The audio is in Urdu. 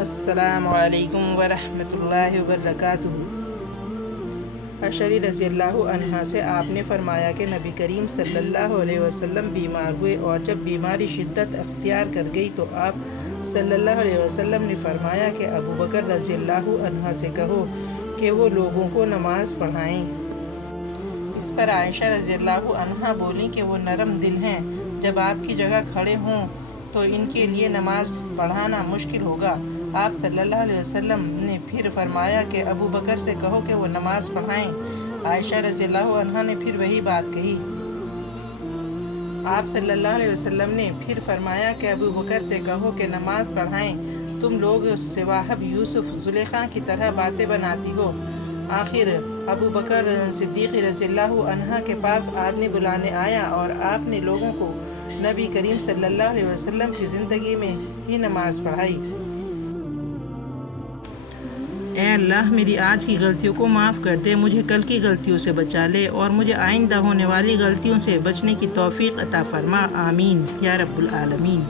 السلام علیکم ورحمۃ اللہ وبرکاتہ۔ عشری رضی اللہ عنہا سے آپ نے فرمایا کہ نبی کریم صلی اللہ علیہ وسلم بیمار ہوئے اور جب بیماری شدت اختیار کر گئی تو آپ صلی اللہ علیہ وسلم نے فرمایا کہ ابو بکر رضی اللہ عنہ سے کہو کہ وہ لوگوں کو نماز پڑھائیں۔ اس پر عائشہ رضی اللہ عنہا بولیں کہ وہ نرم دل ہیں، جب آپ کی جگہ کھڑے ہوں تو ان کے لیے نماز پڑھانا مشکل ہوگا۔ آپ صلی اللہ علیہ وسلم نے پھر فرمایا کہ ابو بکر سے کہو کہ وہ نماز پڑھائیں۔ عائشہ رضی اللہ عنہا نے پھر وہی بات کہی۔ آپ صلی اللہ علیہ وسلم نے پھر فرمایا کہ ابو بکر سے کہو کہ نماز پڑھائیں، تم لوگ صواحب یوسف زلیخا کی طرح باتیں بناتی ہو۔ آخر ابو بکر صدیق رضی اللہ عنہ کے پاس آدمی بلانے آیا اور آپ نے لوگوں کو نبی کریم صلی اللہ علیہ وسلم کی زندگی میں ہی نماز پڑھائی۔ اے اللہ، میری آج کی غلطیوں کو معاف کر دے، مجھے کل کی غلطیوں سے بچا لے اور مجھے آئندہ ہونے والی غلطیوں سے بچنے کی توفیق عطا فرما، آمین یا رب العالمین۔